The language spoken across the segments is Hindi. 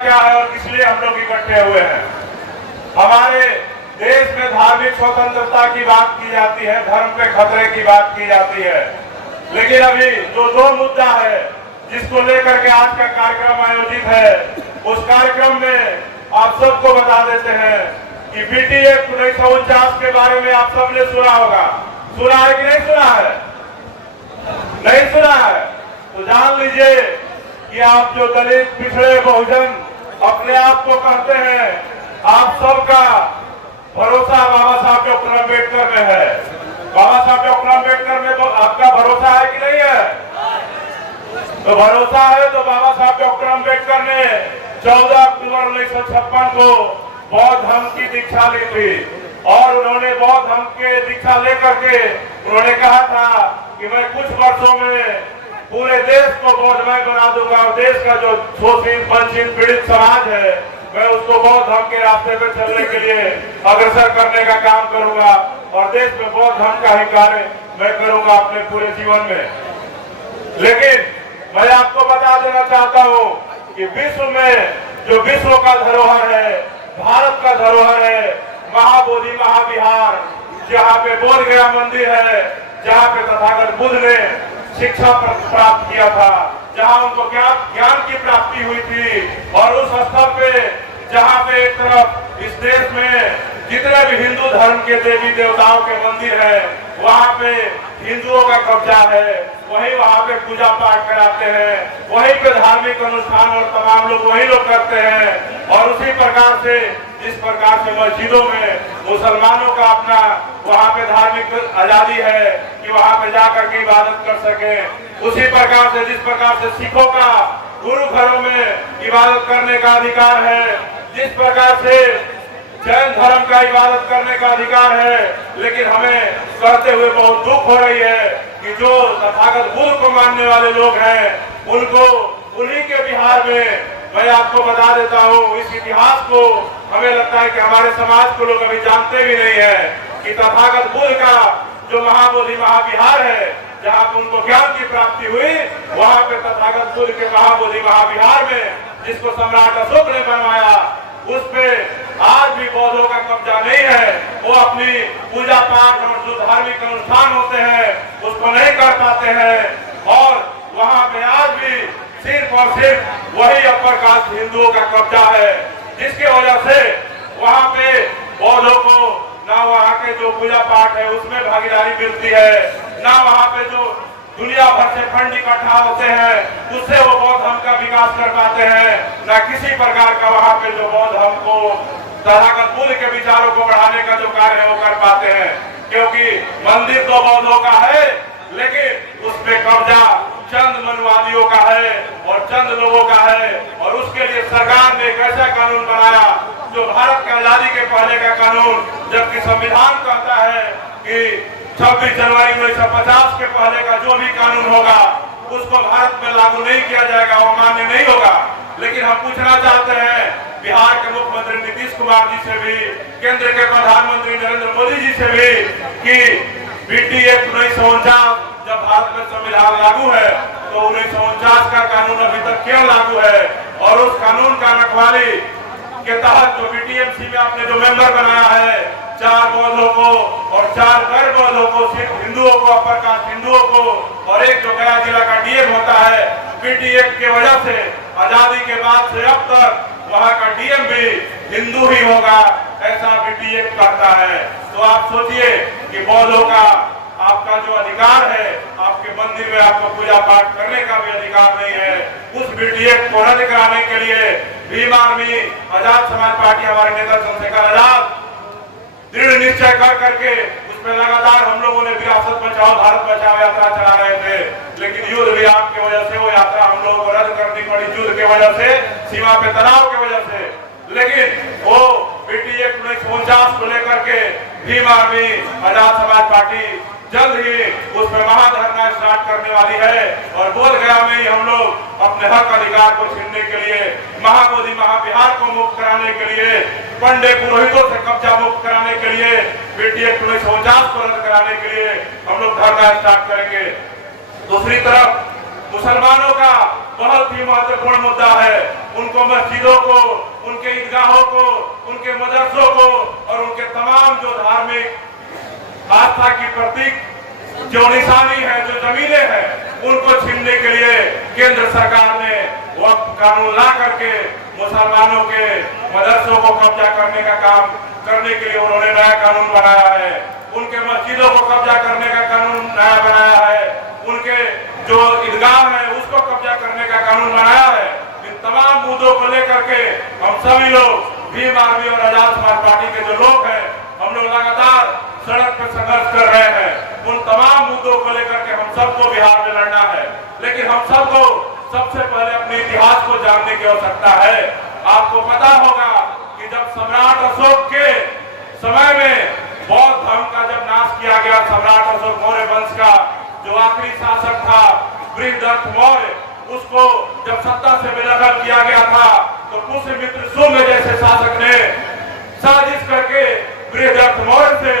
क्या है और किस लिए हम लोग इकट्ठे हुए हैं। हमारे देश में धार्मिक स्वतंत्रता की बात की जाती है, धर्म पे खतरे की बात की जाती है, लेकिन अभी जो दो मुद्दा है जिसको लेकर के आज का कार्यक्रम आयोजित है, उस कार्यक्रम में आप सबको बता देते हैं कि बीटी एक्ट 1949 के बारे में आप सबने सुना होगा। सुना है कि नहीं सुना है? नहीं सुना है तो जान लीजिए कि आप जो दलित पिछड़े बहुजन अपने आप को कहते हैं, आप सबका भरोसा बाबा साहब डॉक्टर अम्बेडकर में है। बाबा साहब डॉक्टर अम्बेडकर में तो आपका भरोसा है कि नहीं है? तो भरोसा है तो बाबा साहब डॉक्टर अम्बेडकर ने 14 अक्टूबर 1956 को बौद्ध धर्म की दीक्षा ली थी और उन्होंने बौद्ध धर्म के दीक्षा लेकर के उन्होंने कहा था कि मैं कुछ वर्षों में पूरे देश को बौद्धमय बना दूंगा और देश का जो शोषित वंचित पीड़ित समाज है मैं उसको बौद्ध धर्म के रास्ते पे चलने के लिए अग्रसर करने का काम करूंगा और देश में बौद्ध धर्म का ही कार्य मैं करूंगा अपने पूरे जीवन में। लेकिन मैं आपको बता देना चाहता हूं कि विश्व में जो विश्व का धरोहर है, भारत का धरोहर है, महाबोधि महाविहार, जहाँ पे बोध गया मंदिर है, जहाँ पे तथागत बुद्ध ने शिक्षा प्राप्त किया था, जहाँ उनको ज्ञान की प्राप्ति हुई थी, और उस स्थल पे जहाँ पे एक तरफ इस देश में जितने भी हिंदू धर्म के देवी देवताओं के मंदिर है वहाँ पे हिंदुओं का कब्जा है, वही वहाँ पे पूजा पाठ कराते हैं, वहीं पे धार्मिक अनुष्ठान और तमाम लोग वही लोग करते हैं। और उसी प्रकार से जिस प्रकार से मस्जिदों में मुसलमानों का अपना वहाँ पे धार्मिक आजादी है कि वहाँ पे जाकर के इबादत कर सके, उसी प्रकार से जिस प्रकार से सिखों का गुरु घरों में इबादत करने का अधिकार है, जिस प्रकार से जैन धर्म का इबादत करने का अधिकार है, लेकिन हमें कहते हुए बहुत दुख हो रही है कि जो तथागत बुद्ध को मानने वाले लोग हैं उनको उन्हीं के बिहार में, मैं आपको बता देता हूँ इस इतिहास को, हमें लगता है कि हमारे समाज को लोग अभी जानते भी नहीं है कि तथागत बुद्ध का जो महाबोधि महाविहार है जहाँ पर उनको ज्ञान की प्राप्ति हुई, वहाँ पे तथागत बुद्ध के महाबोधि महाविहार में जिसको सम्राट अशोक ने बनवाया उस पे आज भी बौद्धों का कब्जा नहीं है। वो अपनी पूजा पाठ और जो धार्मिक अनुष्ठान होते हैं उसको नहीं कर पाते हैं और वहाँ पे आज भी सिर्फ और सिर्फ वही अपर कास्ट हिंदुओं का कब्जा है, जिसकी वजह से वहाँ पे बौद्धों को ना वहाँ के जो पूजा पाठ है उसमें भागीदारी मिलती है, ना वहाँ पे जो दुनिया भर से फंड इकट्ठा होते हैं उससे वो बौद्ध धर्म का विकास कर पाते हैं, ना किसी प्रकार का वहाँ पे जो बौद्ध धर्म को तथागत बुद्ध के विचारों को बढ़ाने का जो कार्य है वो कर पाते हैं। क्योंकि मंदिर तो बौद्धों का है लेकिन उस पे कब्जा चंद मनवादियों का है और चंद लोगों का है, और उसके लिए सरकार ने एक ऐसा कानून बनाया जो भारत की आजादी के पहले का कानून, जबकि संविधान कहता है कि 26 जनवरी 1950 के पहले का जो भी कानून होगा उसको भारत में लागू नहीं किया जाएगा, वो मान्य नहीं होगा। लेकिन हम पूछना चाहते हैं बिहार के मुख्यमंत्री नीतीश कुमार जी से भी, केंद्र के प्रधानमंत्री नरेंद्र मोदी जी से भी कि बीटी एक्ट 1949 जब भारत में संविधान लागू है तो 1949 का कानून अभी तक क्यों लागू है, और उस कानून का रखवाली के तहत जो बीटीएमसी में आपने जो मेंबर बनाया है 4 बौद्धों को और 4 गैर बौद्धों को, सिर्फ हिंदुओं को, अपर कास्ट हिंदुओं को, और एक जो गया जिला का डीएम होता है, बीटी एक्ट की वजह से आजादी के बाद से अब तक वहाँ का डीएम भी हिंदू ही होगा, ऐसा बीटी एक्ट कहता है। तो आप सोचिए कि बौद्धों का आपका जो अधिकार है, आपके मंदिर में आपको पूजा पाठ करने का भी अधिकार नहीं है, उस बीटी एक्ट को रद्द कराने के लिए भीम आर्मी, आजाद समाज पार्टी, हमारे नेता चंद्रशेखर आजाद दृढ़ निश्चय कर करके उसमें लगातार हम लोगों ने विरासत बचाओ भारत बचाओ यात्रा चला रहे थे, लेकिन युद्ध विराम की वजह से वो यात्रा हम लोगों को रद्द करनी पड़ी, युद्ध की वजह से, सीमा पे तनाव की वजह से। लेकिन वो बीटी एक्ट 1949 को लेकर के भीम आर्मी, आजाद समाज पार्टी जल्द ही उसमें महाधरना स्टार्ट करने वाली है, और बोध गया में ही हम लोग अपने हक अधिकार को छीनने के लिए, महाबोधि महाविहार को मुक्त कराने के लिए, पंडे पुरोहितों से कब्जा मुक्त कराने के लिए, बीटी एक्ट 1949 को रद्द कराने के लिए हम लोग धरना स्टार्ट करेंगे। दूसरी तरफ मुसलमानों का बहुत ही महत्वपूर्ण मुद्दा है। उनको मस्जिदों को, उनके ईदगाहों को, उनके मदरसों को और उनके तमाम जो धार्मिक आस्था की प्रतीक जो निशानी है, जो जमीनें हैं, उनको छीनने के लिए केंद्र सरकार ने वक्फ कानून ला करके मुसलमानों के मदरसों को कब्जा करने का काम करने के लिए उन्होंने नया कानून बनाया है। उनके मस्जिदों को कब्जा करने का कानून नया बनाया है। उनके जो ईदगाह है उसको कब्जा करने का कानून बनाया है। इन तमाम मुद्दों को लेकर के हम सभी लोग भीम आर्मी और आजाद समाज पार्टी के जो लोग हैं, हम लोग लगातार सड़क पर संघर्ष कर रहे हैं। उन तमाम मुद्दों को लेकर के हम सबको बिहार में लड़ना है, लेकिन हम सबको सबसे पहले अपने इतिहास को जानने की आवश्यकता है। आपको पता होगा कि जब सम्राट अशोक के समय में बौद्ध धर्म का जब नाश किया गया, सम्राट अशोक मौर्य वंश का जो आखिरी शासक था बृहदत्त मौर्य, उसको जब सत्ता से बेदखल किया गया था, तो पुष्यमित्र शुंग जैसे शासक ने साजिश करके बृहदत्त मौर्य से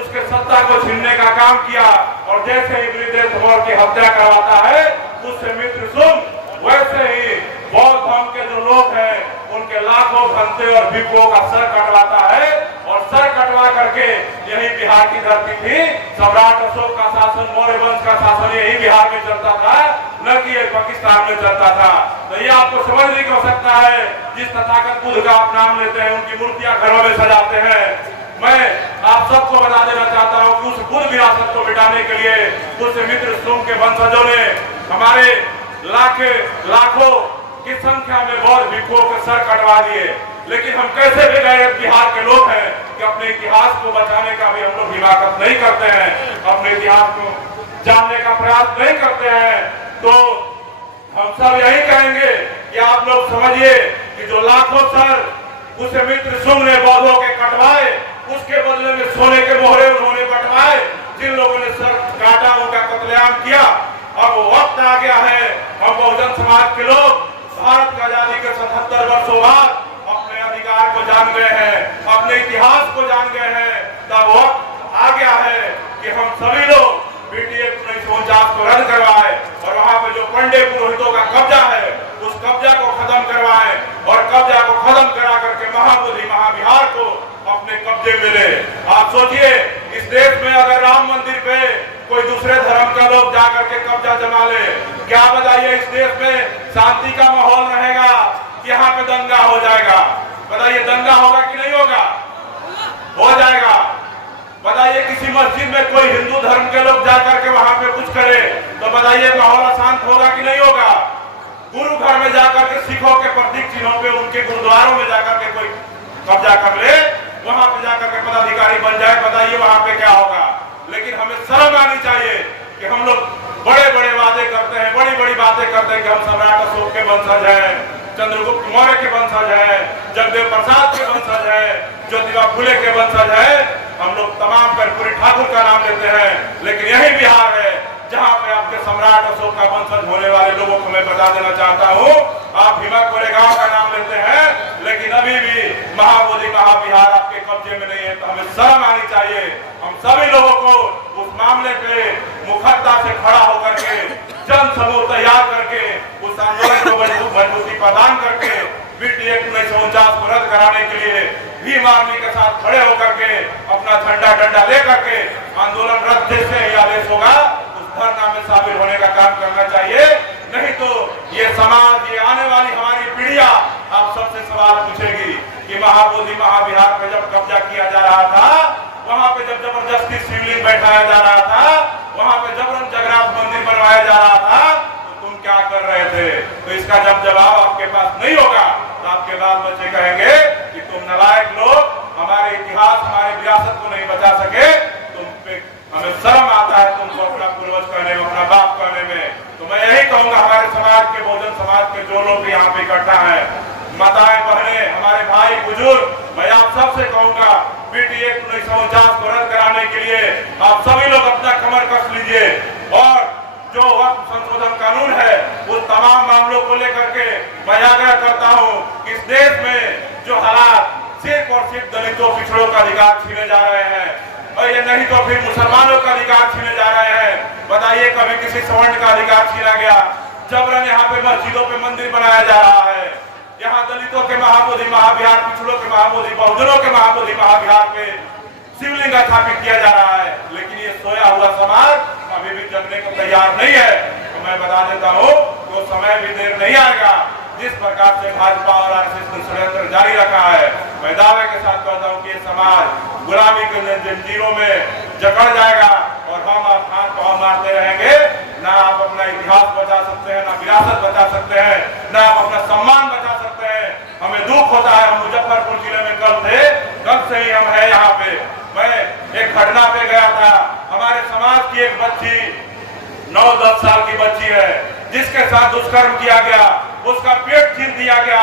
उसके सत्ता को छीनने का काम किया। और जैसे ही बृहदत्त मौर्य की हत्या करवाता है पुष्यमित्र शुंग, वैसे ही बौद्ध धर्म के जो लोग हैं उनके लाखों घंटे और भिक्षुओं का सर कटवाता है। और सर कटवा करके यही बिहार की धरती थी। सम्राट अशोक का शासन, मौर्य वंश का शासन यही बिहार में चलता था, न कि पाकिस्तान में चलता था। तो ये आपको समझने की आवश्यकता है। जिस तथागत बुद्ध का आप नाम लेते हैं, उनकी मूर्तियां घरों में सजाते हैं, मैं आप सबको बता देना चाहता हूँ कि उस बुद्ध विरासत को मिटाने के लिए पुष्यमित्र शुंग के वंशजों ने हमारे लाखों की संख्या में बौद्ध भिक्षुओं के सर कटवा दिए। लेकिन हम कैसे भी गैरत बिहार के लोग हैं कि अपने इतिहास को बचाने का भी हम लोग हिमाकत नहीं करते हैं, अपने इतिहास को जानने का प्रयास नहीं करते हैं। तो हम सब यही कहेंगे कि आप लोग समझिए कि जो लाखों सर पुष्यमित्र शुंग ने बौद्धों के कटवाए, उसके बदले में सोने के मोहरे उन्होंने बंटवाए। जिन लोगों ने सर काटा, उनका कत्लेआम किया। अब वक्त आ गया है, हम बहुजन समाज के लोग भारत की आजादी के 77 वर्षों बाद अपने अधिकार को जान गए हैं, अपने इतिहास को जान गए हैं। तब वक्त आ गया है कि हम सभी लोग BTA 1949 को रद्द करवाए और वहाँ पे जो पंडे पुरोहितों का कब्जा है, उस कब्जा को खत्म करवाए और कब्जा को खत्म करा करके महाबोधि महाविहार को अपने कब्जे में ले। आप सोचिए, इस देश में अगर राम मंदिर पे कोई दूसरे धर्म का लोग जाकर के कब्जा जमा ले, क्या बताइए इस देश में शांति का माहौल रहेगा कि यहाँ पे दंगा हो जाएगा? बताइए, दंगा होगा कि नहीं होगा? हो जाएगा। बताइए, किसी मस्जिद में कोई हिंदू धर्म के लोग जाकर के वहां पे कुछ करे तो बताइए माहौल अशांत होगा कि नहीं होगा? गुरु घर में जाकर के सिखों के प्रतीक चिन्हों पे, उनके गुरुद्वारों में जाकर के कोई कब्जा कर ले, वहां पे जाकर के पदाधिकारी बन जाए, बताइए वहां पे क्या होगा? लेकिन हमें शर्म आनी चाहिए कि हम लोग बड़े बड़े वादे करते हैं, बड़ी बड़ी बातें करते हैं कि हम सम्राट अशोक के वंशज हैं, चंद्रगुप्त मौर्य के वंशज हैं, जगदेव प्रसाद के वंशज हैं, ज्योतिबा फुले के वंशज हैं। हम लोग तमाम कर्पूरी ठाकुर का नाम लेते हैं, लेकिन यही बिहार है जहाँ पे आपके सम्राट अशोक का वंशज होने वाले लोगों को मैं बता देना चाहता हूँ, आप भीमा कोरेगांव का नाम लेते हैं, लेकिन अभी भी महाबोधि महाविहार आपके कब्जे में नहीं है। तो हमें शर्म आनी चाहिए। हम सभी लोगों को उस मामले पे मुखद्दा से खड़ा होकर के, जन समूह तैयार करके, उस आंदोलन को मजबूती प्रदान करके BTA 1949 को रद्द कराने के लिए भीम आर्मी के साथ खड़े होकर के अपना झंडा डंडा लेकर के आंदोलन रद्द जैसे ही आदेश होगा उस धरना में शामिल होने का काम करना चाहिए। नहीं तो ये समाज, ये आने वाली हमारी पीढ़ियां आप सबसे सवाल पूछेगी कि महाबोधि महाविहार पे जब कब्जा किया जा रहा था, वहां पे जब जबरदस्ती शिवलिंग बैठाया जा रहा था, वहां पे जबरन जगन्नाथ मंदिर बनवाया जा रहा था, तो तुम क्या कर रहे थे? तो इसका जब जवाब आपके पास नहीं होगा तो आपके बाल बच्चे कहेंगे कि तुम नालायक लोग हमारे इतिहास, हमारे विरासत को नहीं बचा सके। तुम पे हमें शर्म आता है तुमको अपना पूर्वज कहने में, अपना बाप कहने में। तो मैं यही कहूंगा हमारे समाज के, बहुजन समाज के जो लोग भी यहाँ पे इकट्ठा हैं, माताएं बहने, हमारे भाई बुजुर्ग, मैं आप सबसे कहूंगा BTA 1949 को रद्द कराने के लिए आप सभी लोग अपना कमर कस लीजिए और जो वक्फ संशोधन कानून है उस तमाम मामलों को लेकर के मैं आग्रह करता हूँ कि इस देश में जो हालात सिर्फ और सिर्फ दलितों, पिछड़ों का अधिकार छीने जा रहे हैं, और ये नहीं तो फिर मुसलमानों का अधिकार छीने जा रहे हैं। बताइए, कभी किसी सवर्ण का अधिकार छीना गया? जबरन यहाँ पे मस्जिदों पे मंदिर बनाया जा रहा है। यहाँ दलितों के महाबोधि महाविहार, पिछड़ों के महाबोधि, बहुजनों के महाबोधि महाविहार पे शिवलिंग स्थापित किया जा रहा है। लेकिन ये सोया हुआ समाज अभी भी जगने को तैयार नहीं है। तो मैं बता देता हूँ कि वो समय भी देर नहीं आएगा। जिस प्रकार से भाजपा और आरएसएस ने षड्यंत्र जारी रखा है, मैं दावे के साथ कहता हूँ कि ये समाज गुलामी के जंजीरों में जकड़ जाएगा और हम हाथ पांव मारते रहेंगे। ना आप अपना इतिहास बचा सकते हैं, ना विरासत बचा सकते हैं, ना आप अपना सम्मान बचा सकते हैं। हमें दुख होता है, हम मुजफ्फरपुर जिले में कल से ही हम है यहाँ पे। मैं एक घटना पे गया था, हमारे समाज की एक बच्ची 9-10 साल की बच्ची है जिसके साथ दुष्कर्म किया गया, उसका पेट चीर दिया गया,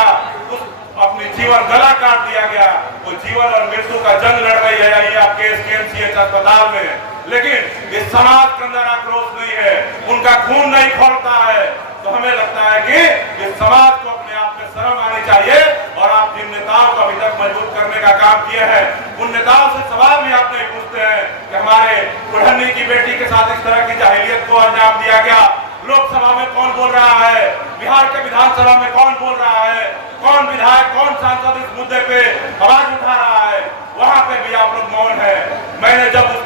अपनी जीवन गला काट दिया गया। वो जीवन और मृत्यु का जंग लड़ रही है यही आपके एसकेएमसीएच अस्पताल में। लेकिन इस समाज के अंदर आक्रोश नहीं है, उनका खून नहीं खौलता है। तो हमें लगता है कि इस समाज को अपने आप में शर्म आनी चाहिए। और आप जिन नेताओं को अभी तक मजबूत करने का काम किए हैं, उन नेताओं से सवाल भी आप नहीं पूछते हैं कि हमारे बुढ़न्नी की बेटी के साथ इस तरह की जाहिलियत को अंजाम दिया गया। लोकसभा में कौन बोल रहा है, बिहार के विधानसभा में कौन बोल रहा है, कौन विधायक कौन सांसद इस मुद्दे पे आवाज उठा रहा है? वहां पे भी आप लोग मौन है। मैंने जब उस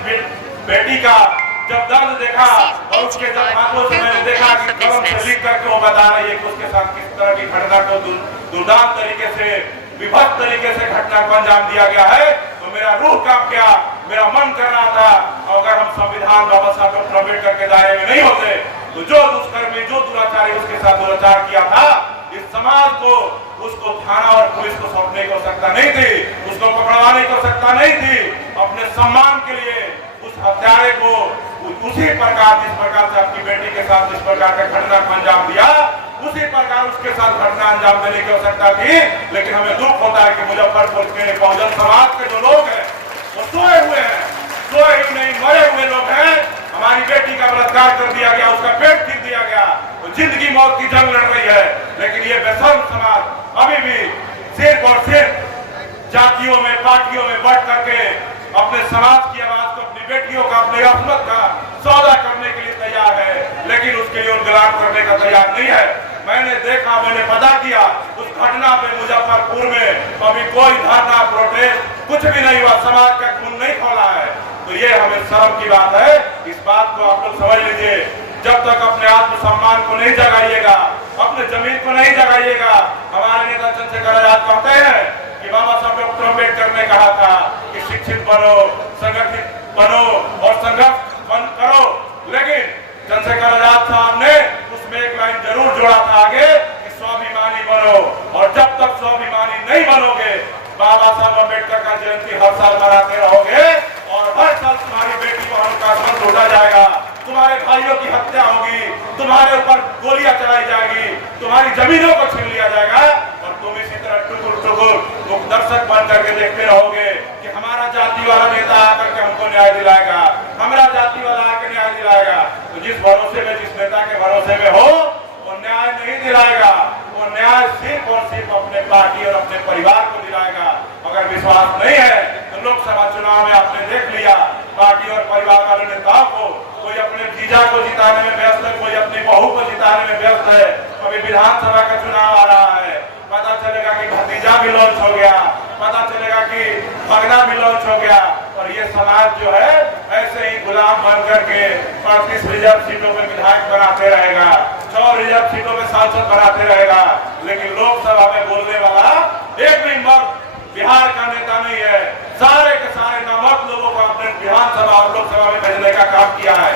बेटी का जब दर्द देखा और उसके जब हाथों से मैंने देखा कि कलम से लिख करके वो बता रही है कि उसके साथ किस तरह की घटना को दुर्दांत तरीके से, विभत्स तरीके से घटना को अंजाम दिया गया है, तो मेरा रूह कांप गया। मेरा मन कर रहा था अगर हम संविधान बाबा साहब डॉक्टर अम्बेडकर के दायरे में नहीं होते तो जो दुष्कर्मी, जो दुराचारी उसके साथ दुराचार किया था, इस समाज को उसको थाना और पुलिस को सौंपने की आवश्यकता नहीं थी, उसको पकड़वाने की आवश्यकता नहीं थी। अपने सम्मान के लिए उस हत्यारे को उसी प्रकार, जिस प्रकार से आपकी बेटी के साथ जिस प्रकार का घटना को अंजाम दिया, उसी प्रकार उसके साथ घटना अंजाम देने की आवश्यकता थी। लेकिन हमें दुख होता है कि मुजफ्फरपुर के बहुजन समाज के जो लोग हैं वो सोए हुए हैं, सोए ही नहीं मरे हुए लोग हैं। हमारी बेटी का बलात्कार कर दिया गया, उसका पेट चीर दिया गया, तो जिंदगी मौत की जंग लड़ रही है। लेकिन ये बेशर्म समाज अभी भी सिर्फ और सिर्फ जातियों में, पार्टियों में बढ़ करके अपने समाज की आवाज को, अपनी बेटियों का, अपनी अफमत का सौदा करने के लिए तैयार है, लेकिन उसके लिए उनगलाम करने का तैयार नहीं है। मैंने देखा, मैंने पता किया उस घटना में मुजफ्फरपुर में अभी कोई धरना, प्रोटेस्ट कुछ भी नहीं हुआ, समाज का खून नहीं खौला है। तो ये हमें शर्म की बात है। इस बात को आप लोग समझ लीजिए। जब तक अपने आत्मसम्मान को नहीं जगाइएगा, अपने जमीन को नहीं जगाइएगा। हमारे नेता चंद्रशेखर आजाद कहते हैं कि बाबा साहब डॉक्टर अम्बेडकर ने कहा था कि शिक्षित बनो, संगठित बनो और संघर्ष करो। लेकिन चंद्रशेखर आजाद साहब ने उसमें एक लाइन जरूर जोड़ा था आगे कि स्वाभिमानी बनो। और जब तक स्वाभिमानी नहीं बनोगे, बाबा साहब अम्बेडकर का जयंती हर साल मनाते रहोगे और हर साल तुम्हारी बेटी बहनों का सर टूटा जाएगा, तुम्हारे भाइयों की हत्या होगी, तुम्हारे ऊपर गोलियां चलाई जाएगी, तुम्हारी जमीनों को छीन लिया जाएगा और तुम इसी तरह टुकुर टुकुर मुख दर्शक बन करके देखते रहोगे कि हमारा जाति वाला नेता आकर के हमको न्याय दिलाएगा, हमारा जाति वाला आकर न्याय दिलाएगा। तो जिस भरोसे में, जिस नेता के भरोसे में हो, वो न्याय नहीं दिलाएगा। वो न्याय सिर्फ और सिर्फ अपने पार्टी और अपने परिवार को दिलाएगा। अगर विश्वास नहीं है तो लोकसभा चुनाव में आपने देख लिया, पार्टी और परिवार वाले नेताओं को कोई अपने जीजा को जिताने में व्यस्त है, कोई अपनी बहू को जिताने में व्यस्त है। अभी विधानसभा का चुनाव आ रहा है, पता चलेगा कि भतीजा भी लॉन्च हो गया, पता चलेगा कि भगना भी लॉन्च हो गया। और ये समाज जो है ऐसे ही गुलाम बन करके 35 रिजर्व सीटों में विधायक बनाते रहेगा, 100 रिजर्व सीटों में सांसद बनाते रहेगा। लेकिन लोकसभा में बोलने वाला एक भी मर्द बिहार का नेता नहीं है। सारे के सारे नामर्द लोगों को अपने विधानसभा और लोकसभा में भेजने का काम किया है।